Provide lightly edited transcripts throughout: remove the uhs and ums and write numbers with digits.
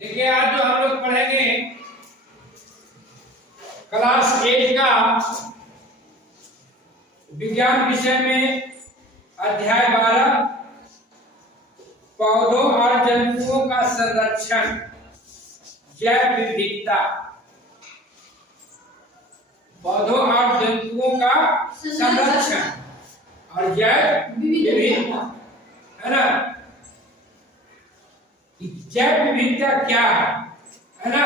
देखिए आज जो हम लोग पढ़ेंगे क्लास 8 का विज्ञान विषय में अध्याय 12 पौधों और जंतुओं का संरक्षण जैव विविधता। पौधों और जंतुओं का संरक्षण और जैव विविधता, है ना। जैव विविधता क्या है ना।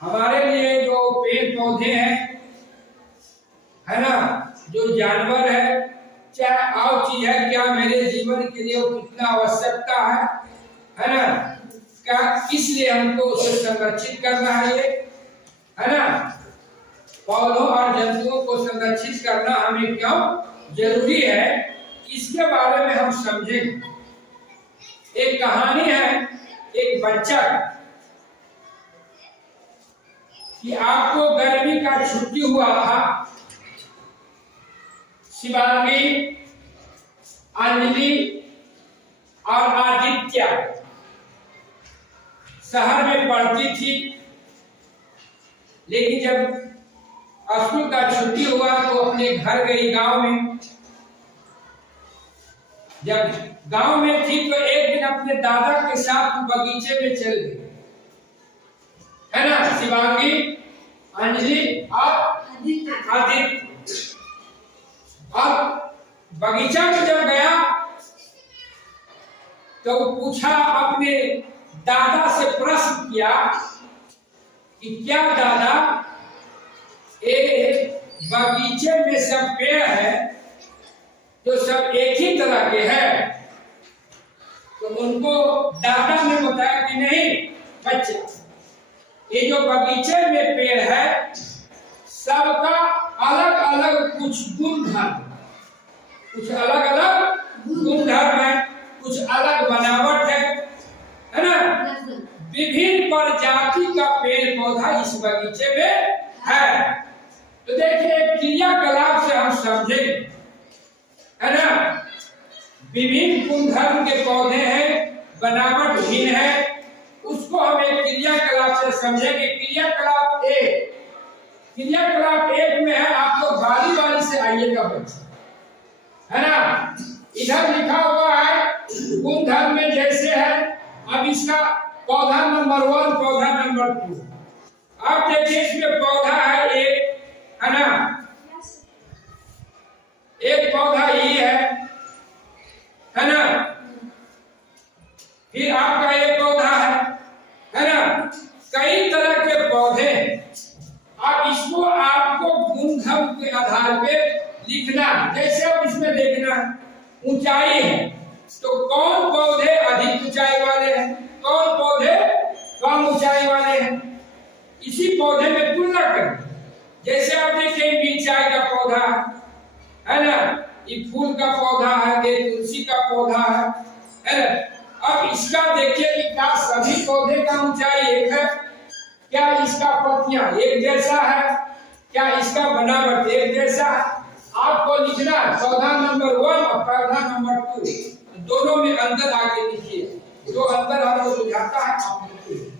हमारे लिए जो पेड़ पौधे हैं, है ना, जो जानवर है, चाहे और चीज है, क्या मेरे जीवन के लिए वो कितना आवश्यकता है ना। क्या इसलिए हमको उसे संरक्षित करना है ना। पौधों और जंतुओं को संरक्षित करना हमें क्यों जरूरी है, इसके बारे में हम समझेंगे। एक कहानी है, एक बच्चा कि आपको गर्मी का छुट्टी हुआ था। शिवांगी, अंजलि और आदित्य शहर में पढ़ती थी, लेकिन जब स्कूल का छुट्टी हुआ तो अपने घर गई गांव में। जब गांव में थी तो एक दिन अपने दादा के साथ बगीचे में चल गई, है ना। शिवांगी, अंजलि और आदित्य। अब बगीचा में जब गया तो पूछा, अपने दादा से प्रश्न किया कि क्या दादा, ये बगीचे में सब पेड़ है जो सब एक ही तरह के हैं। तो उनको दादा ने बताया कि नहीं बच्चा, ये जो बगीचे में पेड़ है सबका अलग अलग कुछ गुणधर्म, कुछ अलग अलग गुणधर्म है, कुछ अलग बनावट है ना। विभिन्न प्रजाति का पेड़ पौधा इस बगीचे में है। तो देखिए क्रियाकलाप से हम समझेंगे, है ना। विभिन्न गुणधर्म के पौधे हैं, बनावट भिन्न है, उसको हम एक क्रियाकलाप से समझेंगे। क्रियाकलाप एक में है, आप लोग बारी बारी से आइएगा बच्चे, है ना। इधर लिखा हुआ है गुणधर्म में जैसे है। अब इसका पौधा नंबर 1, पौधा नंबर 2। अब देखिए इसमें पौधा है एक, है ना। एक पौधा ये है ना। फिर आपका एक पौधा है ना। कई तरह के पौधे। अब इसको आपको गुणधर्म के आधार पे लिखना। जैसे अब इसमें देखना ऊंचाई है, तो कौन पौधे अधिक ऊंचाई वाले हैं, कौन पौधे कम ऊंचाई वाले हैं, इसी पौधे में तुलना करें। जैसे आप देखिए मिर्चाई का पौधा है ना, ये फूल का पौधा है, ये तुलसी का पौधा है ना। अब इसका देखिए कि क्या सभी पौधे का ऊंचाई एक है, क्या इसका पत्तियां एक जैसा है, क्या इसका बनावट एक जैसा है। आपको लिखना पौधा नंबर 1 और पौधा नंबर 2, दोनों में अंतर आके लिखिए। जो अंतर आपको बुझाता है आप लिखिए।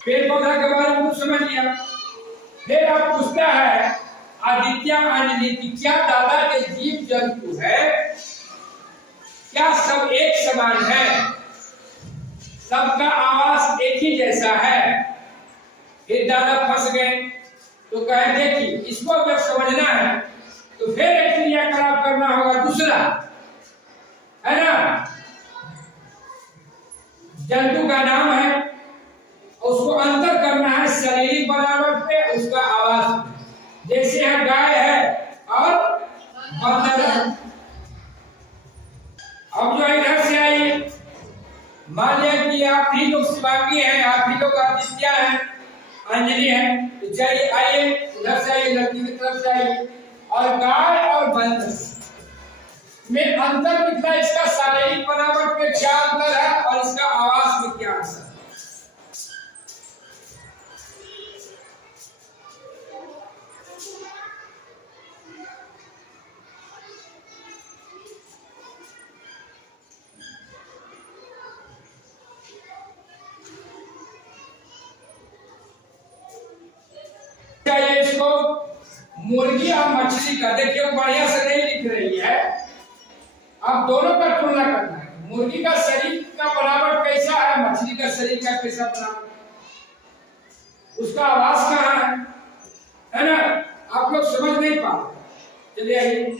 पेड़ पौधा के बारे में समझ लिया। फिर आप पूछता है आदित्य, अंजलि की क्या दादा के जीव जंतु है, क्या सब एक समान है, सबका आवास एक ही जैसा है। फिर दादा फंस गए तो कहे देखिए इसको जब समझना है तो फिर एक क्रियाकलाप करना होगा दूसरा, है ना। जंतु का नाम है, उसको अंतर करना है शारीरिक बनावट पे, उसका आवाज। जैसे है गाय है और बंदर है। अब जो इधर से आइए, मान लिया कि आप ही लोग शिवांगी हैं, आप ही लोग आदित्य हैं, अंजलि है, तो चलिए आइए उधर से आइए, लड़की की तरफ से आइए। और गाय और बंदर में अंतर कितना, इसका शारीरिक बनावट में क्या अंतर है और इसका आवाज में क्या अंतर है। मुर्गी और मछली का, देखिए बढ़िया से नहीं लिख रही है, अब दोनों का तुलना करना है। मुर्गी का शरीर का बनावट कैसा है, मछली का शरीर का कैसा बनावट, उसका आवाज कहाँ है ना? आप लोग समझ नहीं पा रहे। चलिए आइए,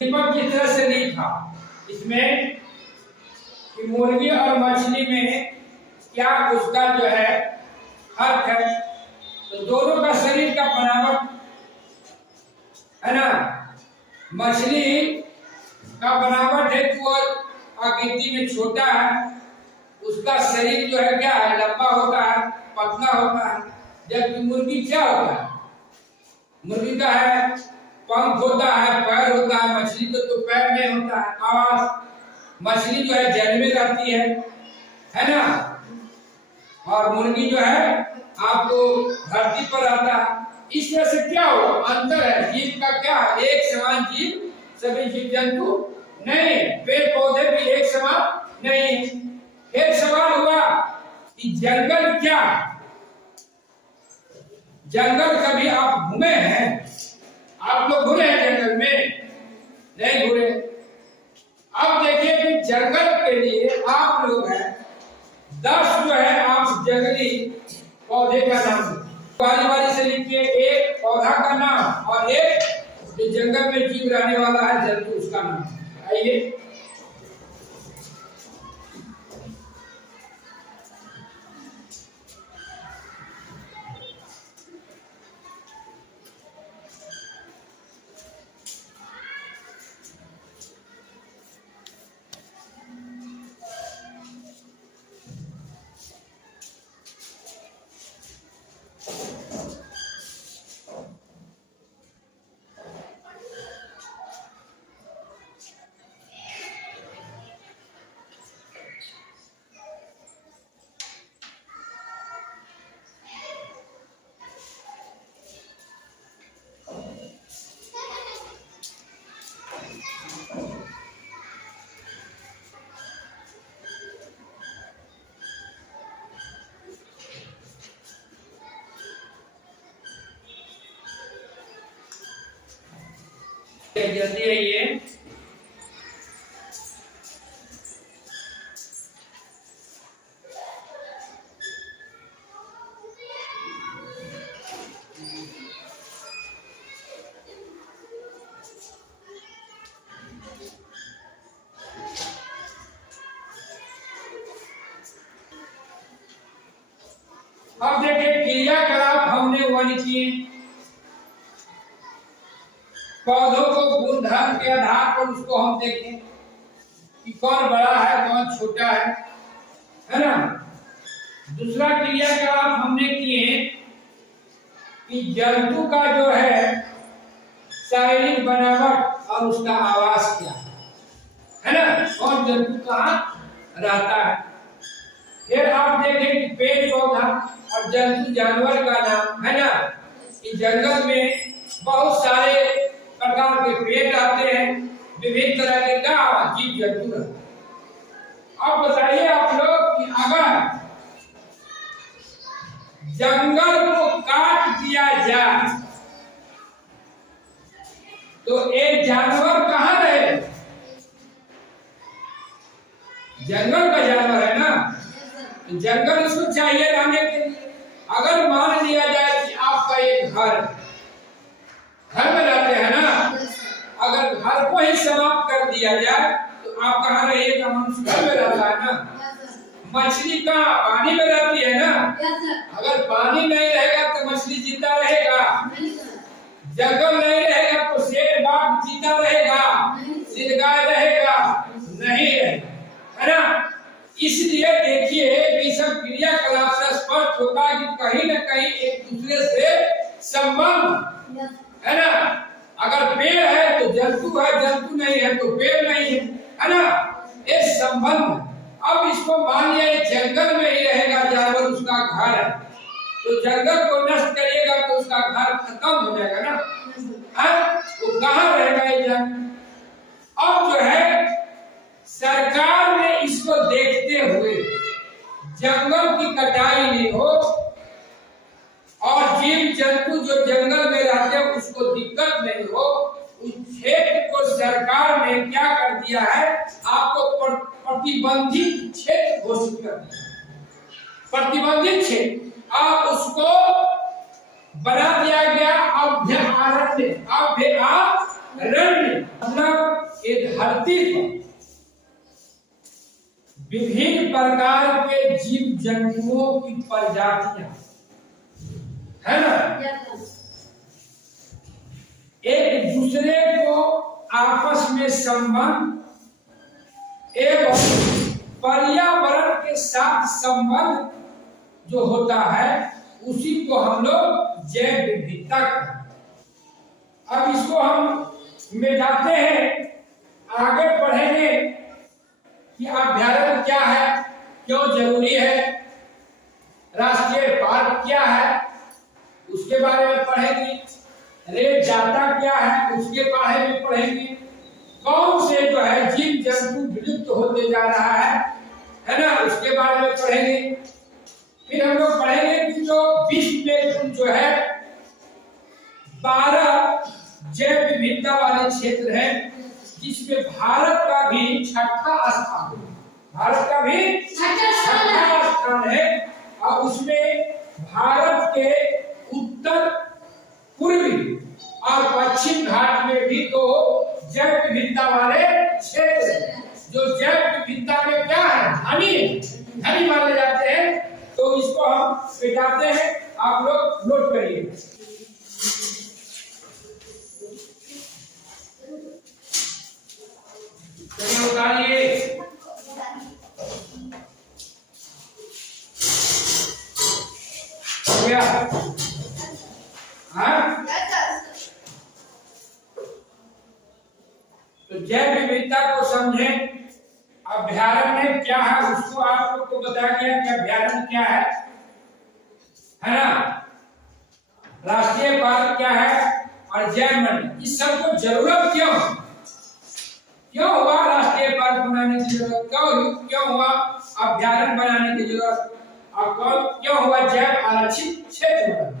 दीपक की तरह से नहीं था इसमें कि मुर्गी और मछली में क्या उसका जो है फर्क है। तो दोनों का शरीर का बनावट है ना, मछली का बनावट है कि वो आकृति में छोटा है, उसका शरीर जो है क्या है, लंबा होता है, पतला होता है। जबकि मुर्गी क्या होता है, मुर्गी का है पंख होता है, पैर होता है, मछली को तो पैर नहीं होता है। आवाज, मछली जो है जल में रहती है ना, और मुर्गी जो है आपको धरती पर रहता है। इस तरह से क्या हो अंतर है, जीव का क्या है, एक समान जीव सभी जीव जंतु नहीं, पेड़ पौधे भी एक समान नहीं। एक सवाल हुआ कि जंगल क्या, जंगल कभी आप घूमे हैं, आप लोग घूमे हैं जंगल में, नहीं घूमे। अब देखिए कि जंगल के लिए आप लोग हैं 10 जो है आप जंगली पौधे का नाम बारी बारी से लिखिए, एक पौधा का नाम और एक जो जंगल में जीव रहने वाला है जंतु उसका नाम। आइए, जल्दी आइए। अब देखिए क्रियाकलाप हमने वन किए, पौधों को गुणधर्म के आधार पर उसको हम देखें कि कौन बड़ा है कौन छोटा है ना। दूसरा क्रियाकलाप हमने किए कि जंतु का जो है शारीरिक बनावट और उसका आवास क्या है ना, कौन जंतु कहाँ रहता है। फिर आप देखें कि पेड़ पौधा और जंतु जानवर का नाम है ना, कि जंगल में बहुत सारे प्रकार के पेड़ आते हैं, विभिन्न तरह के क्या जीव जंतु रहते हैं। अब बताइए आप लोग कि अगर जंगल को काट दिया जाए तो एक जानवर कहाँ रहे, जंगल का जानवर है ना, जंगल उसको चाहिए रहने के लिए। अगर मान लिया जाए कि आपका एक घर में रहते हैं ना, अगर घर को ही समाप्त कर दिया जाए तो आप कहाँ रहिएगा, मनुष्य घर में रहता है ना। मछली का पानी में रहती है ना, अगर पानी नहीं रहेगा तो मछली जिंदा रहेगा, जंगल नहीं रहेगा तो शेर बाघ जिंदा रहेगा, सिरगाय रहेगा नहीं रहेगा, है ना। इसलिए देखिए कि सब क्रियाकलाप से स्पष्ट होता है कि कहीं न कहीं एक दूसरे से संबंध है ना। अगर पेड़ है तो जंतु है, जंतु नहीं है तो पेड़ नहीं है ना? ये संबंध। अब इसको मान लिया जंगल में ही रहेगा जानवर, उसका घर है, तो जंगल को नष्ट करिएगा तो उसका घर खत्म हो जाएगा ना? वो कहाँ रहेगा ये जानवर? अब जो है सरकार ने इसको देखते हुए जंगल की कटाई नहीं हो और जीव जंतु जो जंगल में रहते हैं उसको दिक्कत नहीं हो, उस क्षेत्र को सरकार ने क्या कर दिया है, आपको प्रतिबंधित क्षेत्र घोषित कर दिया। प्रतिबंधित क्षेत्र आप उसको बना दिया गया अभयारण्य। अभयारण्य मतलब ये धरती पर विभिन्न प्रकार के जीव जंतुओं की प्रजातियां है ना, एक दूसरे को आपस में संबंध एवं पर्यावरण के साथ संबंध जो होता है उसी को हम लोग जैव विविधता कहते हैं। अब इसको हम मिटाते हैं, आगे पढ़ेंगे कि अभयारण्य क्या है, क्यों जरूरी है, राष्ट्रीय पार्क क्या है उसके बारे में पढ़ेंगे, रेड डाटा क्या है उसके बारे में पढ़ेंगे, कौन से जो है जीव जंतु विलुप्त होते जा रहा है ना, उसके बारे में पढ़ेंगे। फिर हम लोग पढ़ेंगे कि जो विश्व में जो है 12 जैव विविधता वाले क्षेत्र हैं जिसमें भारत का भी छठा स्थान है, भारत का भी छठा स्थान है और उसमें भारत के उत्तर पूर्वी और पश्चिम घाट में भी तो जैव विविधता वाले क्षेत्र हैं। जो जैव विविधता में क्या है, धनी माने जाते हैं, तो इसको हम मिटाते हैं, आप लोग नोट करिए। उतारिए क्या? हाँ? तो जैव विविधता को समझें, अभयारण्य क्या है उसको आप लोग को बता दिया कि अभयारण्य क्या है ना, राष्ट्रीय पार्क क्या है और जैव मंडल, इस सबको जरूरत क्यों हुआ राष्ट्रीय पार्क बनाने की जरूरत, क्यों हुआ अभयारण्य बनाने की जरूरत, और क्यों हुआ जैव आरक्षित क्षेत्र बनाने।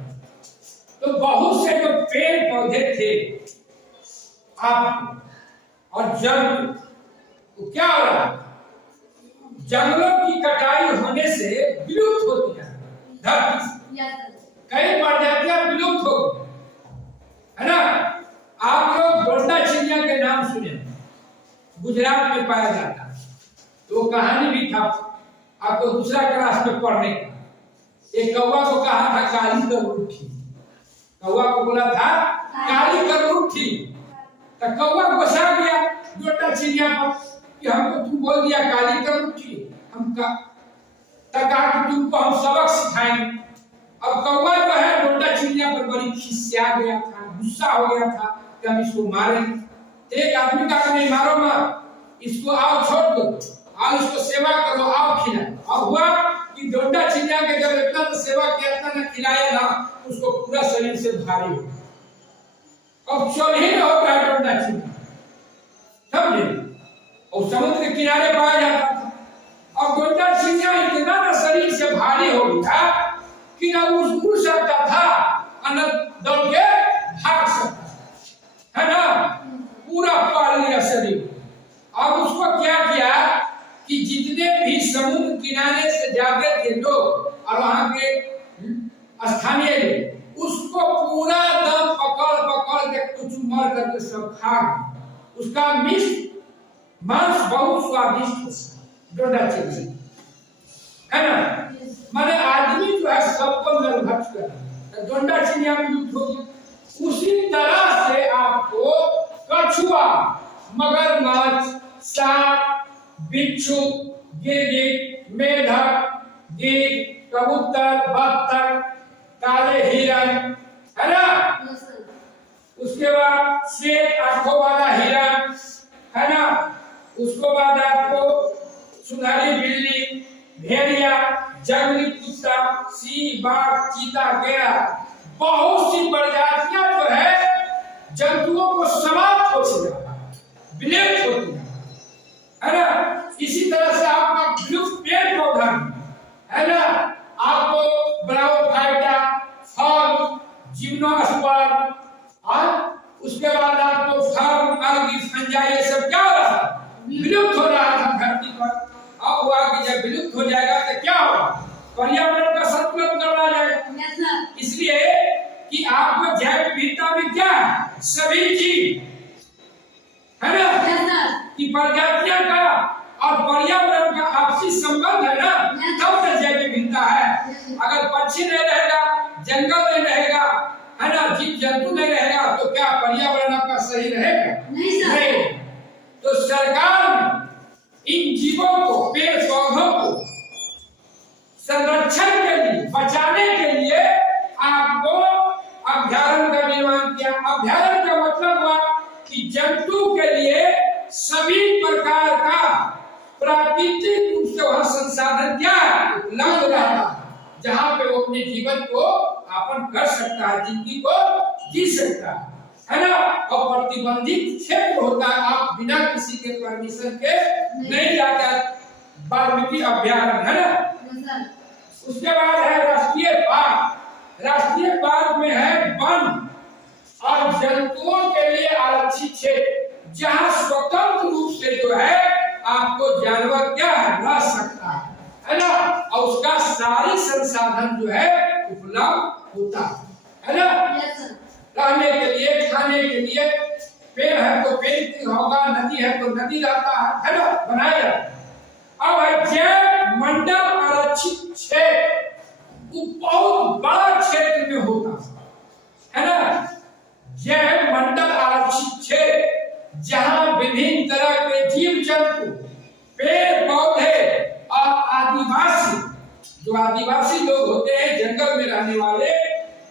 तो बहुत से जो पेड़ पौधे थे आप और जंगल, तो क्या हो रहा, जंगलों की कटाई होने से विलुप्त होती है धरती से, कई प्रजातियां विलुप्त हो गई है ना। आप लोग गोंडा चिड़िया के नाम सुने, गुजरात में पाया जाता है, तो कहानी भी था आपको दूसरा क्लास में पढ़ने का। एक कौवा को कहा था काली करूठी, कौवा को बोला था काली करूठी, तो कौवा गुस्सा गया गोंडा चिड़िया पर कि हमको तुम बोल दिया काली करूठी, हम का कहा कि तुमको हम सबक सिखाएंगे। अब कौवा जो है गोंडा चिड़िया पर बड़ी खिसिया गया था, गुस्सा हो गया था कि हम इसको मारेंगे। एक आदमी का नहीं मारो मत, इसको आओ छोड़ दो, आओ इसको सेवा करो, आओ खिलाओ। अब हुआ कि गोंडा चिड़िया के जब इतना तो सेवा किया, इतना न खिलाया ना, उसको पूरा शरीर से भारी हो, अब चौधरी में होता है गोंडा चिड़िया, समझे, और समुद्र के किनारे पाया जाता था। अब गोंडा चिड़िया इतना ना शरीर से भारी हो गया कि ना उड़ सकता था और न दौड़ के भाग सकता है ना, पूरा पाल लिया शरीर। अब उसको क्या किया कि जितने भी समुद्र किनारे से जाते थे लोग और वहां के स्थानीय लोग, उसको पूरा दम पकड़ के कुछ मार करके सब खा गए। उसका मांस बहुत स्वादिष्ट गोंडा चिड़िया है ना, माने आदमी जो है सबको नरभक्ष कर, गोंडा चिड़िया में युद्ध हो गया। उसी तरह से आपको कछुआ, मगरमच्छ, सांप, बिच्छू, गिरगिट, मेढक, गीत, कबूतर, बत्तख, काले हिरन है ना, उसके बाद श्वेत आंखों वाला हिरण, है ना, उसको बाद आपको सुनहरी बिल्ली, भेड़िया, जंगली कुत्ता, सिंह, बाघ, चीता, गैरा, बहुत सी प्रजातियां जो है जंतुओं को समाप्त होती जा रहा है, विलुप्त होती है ना। इसी तरह से आपका विलुप्त पेड़ पौधा है ना, आपको ब्राउनफाइटा, फॉग, जिम्नोस्पर्म, और उसके बाद आपको फॉर्म, अलगी, फंजा, ये सब क्या हो रहा है, विलुप्त हो रहा था धरती पर। अब हुआ कि जब विलुप्त हो जाएगा तो क्या होगा, पर्यावरण का संतुलन गड़बड़ा जाएगा। इसलिए कि आपको जैव विविधता में क्या है, सभी जीव, है ना, कि प्रजातियां का और पर्यावरण का आपसी संबंध है ना, तब तो जैव विविधता है। अगर पक्षी नहीं रहेगा, जंगल नहीं रहेगा, है ना, जीव जंतु नहीं रहेगा, तो क्या पर्यावरण आपका सही रहेगा? नहीं। तो सरकार इन जीवों को, पेड़ पौधों को संरक्षण के लिए, बचाने के लिए आपको अभ्यारण्य का निर्माण किया। अभ्यारण्य का मतलब हुआ कि जंतु के लिए सभी प्रकार का प्राकृतिक रूप से वह संसाधन क्या उपलब्ध रहता, जहां पे वो अपने जीवन को यापन कर सकता है, जिंदगी को जी सकता है ना। और प्रतिबंधित क्षेत्र होता है, आप बिना किसी के परमिशन के नहीं जाता, वाल्मीकि अभ्यारण्य, है ना। उसके बाद है राष्ट्रीय पार्क। राष्ट्रीय पार्क में है वन और जंतुओं के लिए आरक्षित क्षेत्र, जहां स्वतंत्र रूप से जो है आपको जानवर क्या है रह सकता है ना, और उसका सारी संसाधन जो है उपलब्ध होता है ना। रहने के लिए, खाने के लिए, पेड़ है तो पेड़ होगा, नदी है तो नदी रहता है ना, बनाया जाता। अब जैव मंडल आरक्षित क्षेत्र बहुत बड़ा क्षेत्र में होता है ना। जैव मंडल आरक्षित क्षेत्र जहां विभिन्न तरह के जीव जंतु, पेड़ पौधे और आदिवासी, जो आदिवासी लोग होते हैं जंगल में रहने वाले,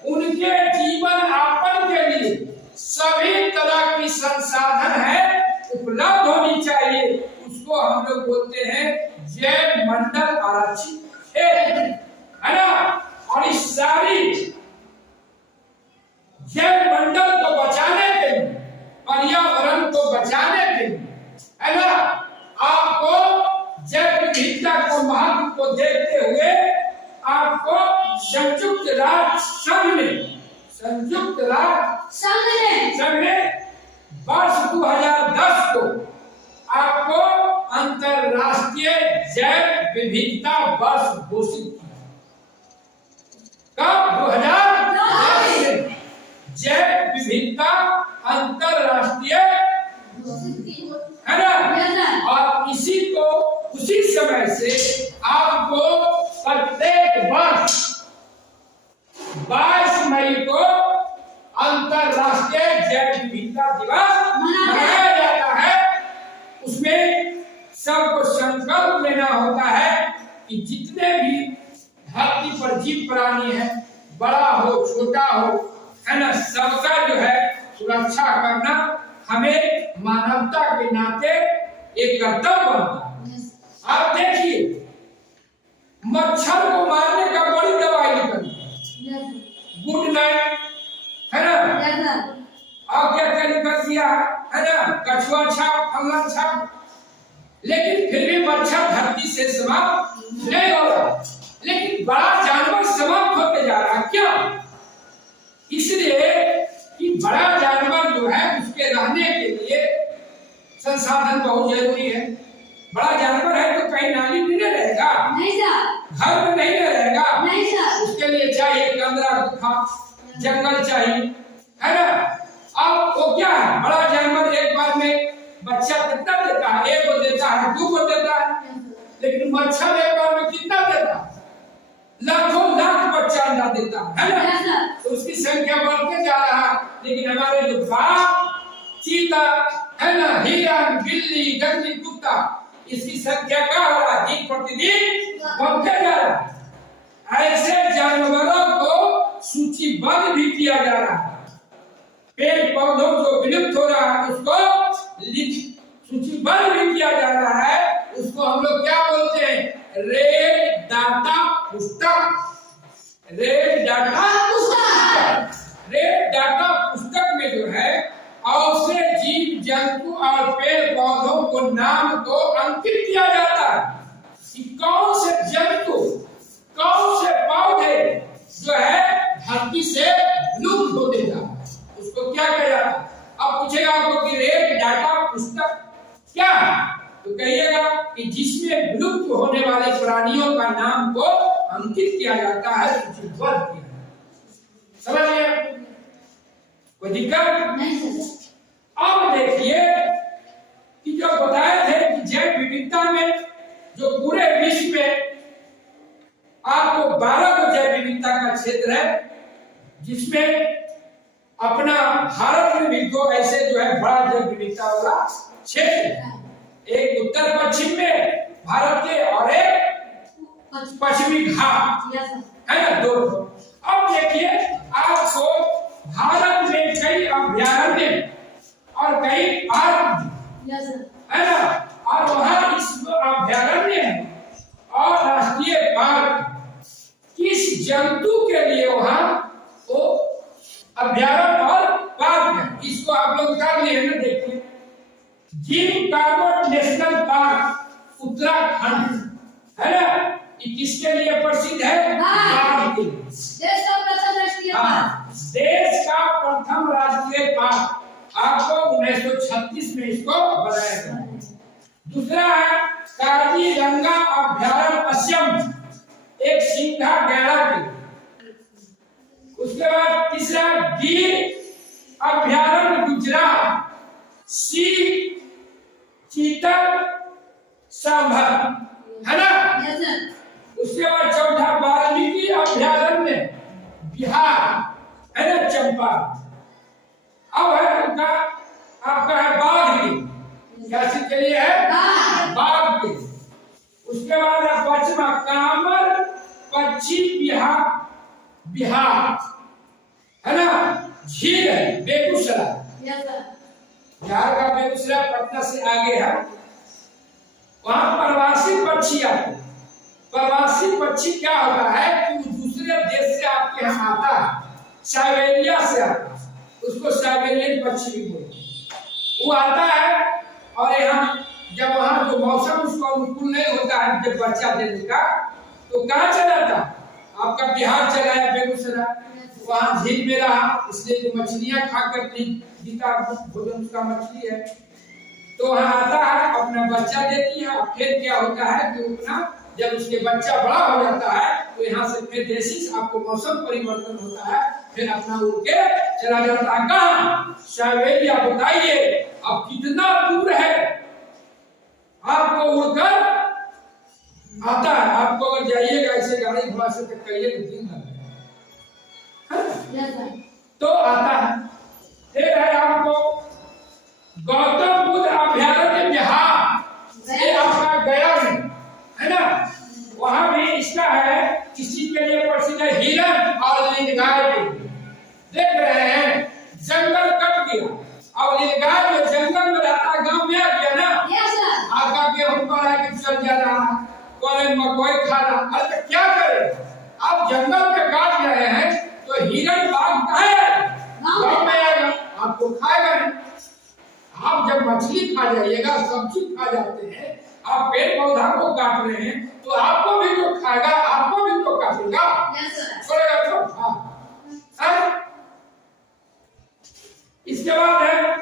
उनके जीवन यापन के लिए सभी तरह की संसाधन है उपलब्ध होनी चाहिए। उसको हम लोग बोलते हैं जैव मंडल आरक्षित क्षेत्र, है ना। और इस सारी जैव मंडल को बचाने के लिए, पर्यावरण को बचाने के लिए, है ना, आपको जैव विविधता को, महत्व को देखते हुए आपको संयुक्त राष्ट्र संघ ने वर्ष 2010 को आपको अंतरराष्ट्रीय जैव विविधता वर्ष घोषित किया। कब? 2010 जैव विविधता अंतरराष्ट्रीय, है ना। और इसी को, उसी समय से आपको प्रत्येक वर्ष 22 मई को अंतरराष्ट्रीय जैव विविधता दिवस मनाया जाता है। उसमें सबको संकल्प लेना होता है कि जितने भी धरती पर जीव प्राणी है, बड़ा हो छोटा हो, है ना, सबका जो है सुरक्षा करना हमें मानवता के नाते एक कर्तव्य बनता है। आप देखिए, मच्छर को मारने का बड़ी दवाई निकली, गुड नाइट, है ना, और क्या क्या निकल दिया, है ना, कछुआ छाप, फल्ला छाप, लेकिन फिर भी मच्छर धरती से समाप्त नहीं हो रहा। लेकिन बड़ा जानवर समाप्त होते जा रहा, क्या? इसलिए कि बड़ा जानवर जो है उसके रहने के लिए संसाधन बहुत जरूरी है। बड़ा जानवर है तो कहीं नाली में नहीं रहेगा, नहीं घर में नहीं रहेगा, नहीं उसके लिए चाहिए कमरा, गुफा, जंगल चाहिए, है ना। अब वो क्या है, बड़ा जानवर एक बार में बच्चा कितना देता है? एक को देता है, दो को देता है, लेकिन मच्छर एक बार में कितना देता है? लाखों लाख बच्चा अंडा देता है ना। तो उसकी संख्या बढ़ते जा रहा है। लेकिन हमारे जो बाघ, चीता, है ना, हिरण, बिल्ली, जंगली कुत्ता, इसकी संख्या क्या हो रहा है? दिन प्रतिदिन बढ़ते जा रहा है। ऐसे जानवरों को सूचीबद्ध भी किया जा रहा है, पेड़ पौधों जो विलुप्त हो रहा है उसको सूचीबद्ध भी किया जा रहा है, उसको हम लोग क्या बोलते हैं? रेड डाटा पुस्तक। रेड डाटा पुस्तक, रेड डाटा पुस्तक में जो है ऐसे जीव जंतु और पेड़ पौधों को नाम को अंकित किया जाता है कि कौन से जंतु, कौन से पौधे जो है धरती से लुप्त होते जा रहे हैं, उसको क्या कहा जाता है? अब पूछेगा आपको कि रेड डाटा पुस्तक क्या, तो कहिएगा कि जिसमें विलुप्त होने वाले प्राणियों का नाम को अंकित किया जाता है, सूचीबद्ध किया जाता है। समझ गए? कोई दिक्कत नहीं। अब देखिए कि जो बताए थे कि जैव विविधता में जो पूरे विश्व में आपको 12 को जैव विविधता का क्षेत्र है, जिसमें अपना भारत में भी दो ऐसे जो है बड़ा जैव विविधता वाला क्षेत्र है, एक उत्तर पश्चिम में भारत के और एक पश्चिमी घाट है ना, दो। अब देखिए आपको भारत में कई अभयारण्य और कई पार्क है ना, और वहां इस अभयारण्य और राष्ट्रीय पार्क किस जंतु के लिए वहां वो अभयारण्य और पार्क है, इसको आप लोग कर लिए ना। देखिए Jim Corbett national park Uttarakhand है ना, ये किसके लिए प्रसिद्ध है? बाघ के लिए। देश का प्रथम राष्ट्रीय पार्क, देश का प्रथम राष्ट्रीय पार्क आपको 1936 में इसको बनाया गया। दूसरा है काजीरंगा अभयारण्य असम, एक सिंघा गैड़ा के। उसके बाद तीसरा गिर अभयारण्य गुजरात, सिंह चीता सांभर है ना। उसके बाद चौथा वाल्मीकि अभयारण्य बिहार है ना, चंपा। अब है आपका है बाघ के, क्या चीज के लिए है? बाघ के। उसके बाद है पश्चिमा कामर पक्षी बिहार है ना, झील है बेगूसराय। बिहार का बेगूसराय पटना से आगे है, वहां प्रवासी पक्षी आते हैं। प्रवासी पक्षी क्या होता है कि दूसरे देश से आपके यहाँ आता है, साइबेरिया से आता है, उसको साइबेरियन पक्षी भी बोलते हैं। वो आता है और यहाँ जब वहाँ जो मौसम उसको अनुकूल नहीं होता है जब बच्चा देने का, तो कहाँ चला था? आपका बिहार चला है, बेगूसराय, वहाँ झील में रहा, इसलिए तो मछलियाँ खाकर जीता, भोजन उसका मछली है। तो वहाँ आता है, अपना बच्चा देती है, और फिर क्या होता है कि अपना जब उसके बच्चा बड़ा हो जाता है तो यहाँ से फिर देशी आपको मौसम परिवर्तन होता है, फिर अपना उड़ के चला जाता है। कहाँ? साइबेरिया। बताइए अब कितना दूर है, आपको उड़कर आता है। आपको अगर जाइएगा ऐसे गाड़ी घोड़ा से तो कहिए तो दिन लगेगा, तो आता है। फिर है आपको गौतम बुद्ध अभयारण्य बिहार, ये आपका गया में है ना, वहां भी इसका है, किसी के लिए प्रसिद्ध है, हिरण और नीलगाय के। देख रहे हैं जंगल कट गया, अब नीलगाय जो जंगल में रहता है गांव में आ गया ना, आका के हम पर आके चल जा रहा है, कोई मकोई खा रहा। अरे तो क्या करे, आप जंगल में काट रहे हैं तो हिरण बाघ कहाँ है? गांव में आएगा, आपको खाएगा नहीं। आप जब मछली खा जाइएगा, सब्जी खा जाते हैं, आप पेड़ पौधा को काट रहे हैं, तो आपको भी तो खाएगा, आपको भी तो काटेगा, छोड़ेगा तो। हाँ, इसके बाद है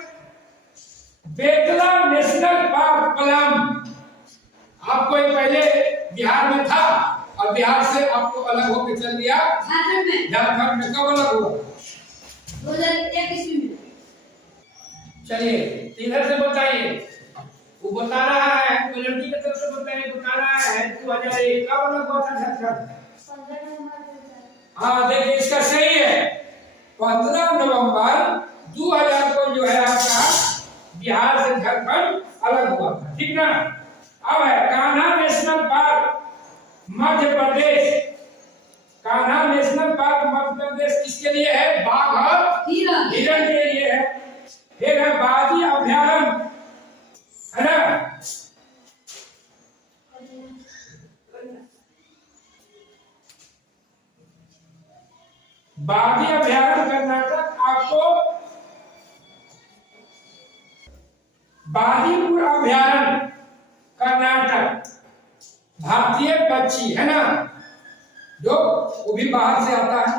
बेतला नेशनल पार्क पलाम। आपको ये पहले बिहार में था और बिहार से आपको अलग होकर चल दिया झारखंड में। कब अलग हुआ? 2021 में। चलिए इधर से बताइए, वो बता रहा है, लड़की की तरफ से बता रहा है 2001। कब अलग हुआ था झारखंड? 15 नवंबर। हाँ देखिए इसका सही है, 15 नवंबर 2000 को जो है आपका बिहार से झारखंड अलग हुआ था, ठीक ना। अब है Kanha national park Madhya Pradesh. Kanha national park Madhya Pradesh किसके लिए है? बाघ और हिरण के लिए बाघी अभ्यारण्य कर्नाटक आपको बांदीपुर अभ्यारण्य कर्नाटक भारतीय पक्षी है ना, जो वो भी बाहर से आता है।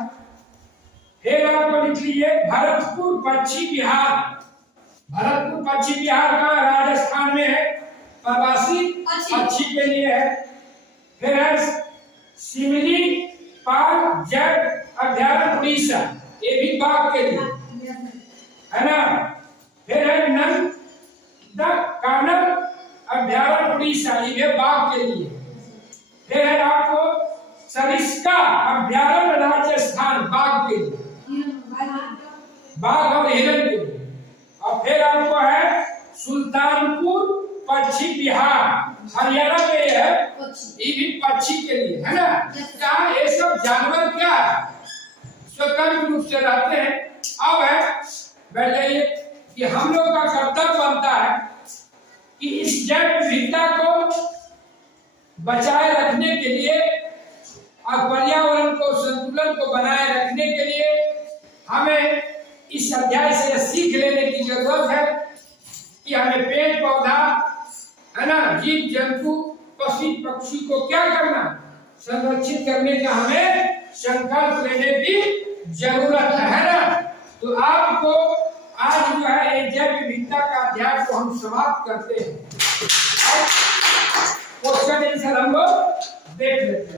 फिर आपको लिख लीजिए भरतपुर पक्षी विहार। भरतपुर पक्षी विहार का राजस्थान में है, प्रवासी पक्षी के लिए है। फिर है सिमली पार्क जैट अभ्यारण्य उड़ीसा, ये भी बाघ के लिए है ना। फिर है नंदनकानन अभ्यारण्य उड़ीसा, ये बाघ के लिए। फिर है आपको सरिस्का अभ्यारण्य राजस्थान, बाघ के लिए, बाघ और हिरण के लिए। और फिर आपको है सुल्तानपुर पक्षी विहार, हरियाणा में है, ये भी पक्षी के लिए है ना। क्या ये सब जानवर क्या है, स्वतंत्र रूप से रहते हैं। अब है बैठ जाइए कि हम लोग का कर्तव्य बनता है कि इस जैव विविधता को बचाए रखने के लिए और पर्यावरण को संतुलन को बनाए रखने के लिए हमें इस अध्याय से सीख लेने की जरूरत है कि हमें पेड़ पौधा है ना, जीव जंतु पशु पक्षी को क्या करना, संरक्षित करने का हमें संकल्प लेने की जरूरत है ना। तो आपको आज जो है जैव विविधता का अध्याय को हम समाप्त करते हैं। क्वेश्चन आंसर हम लोग देख लेते हैं।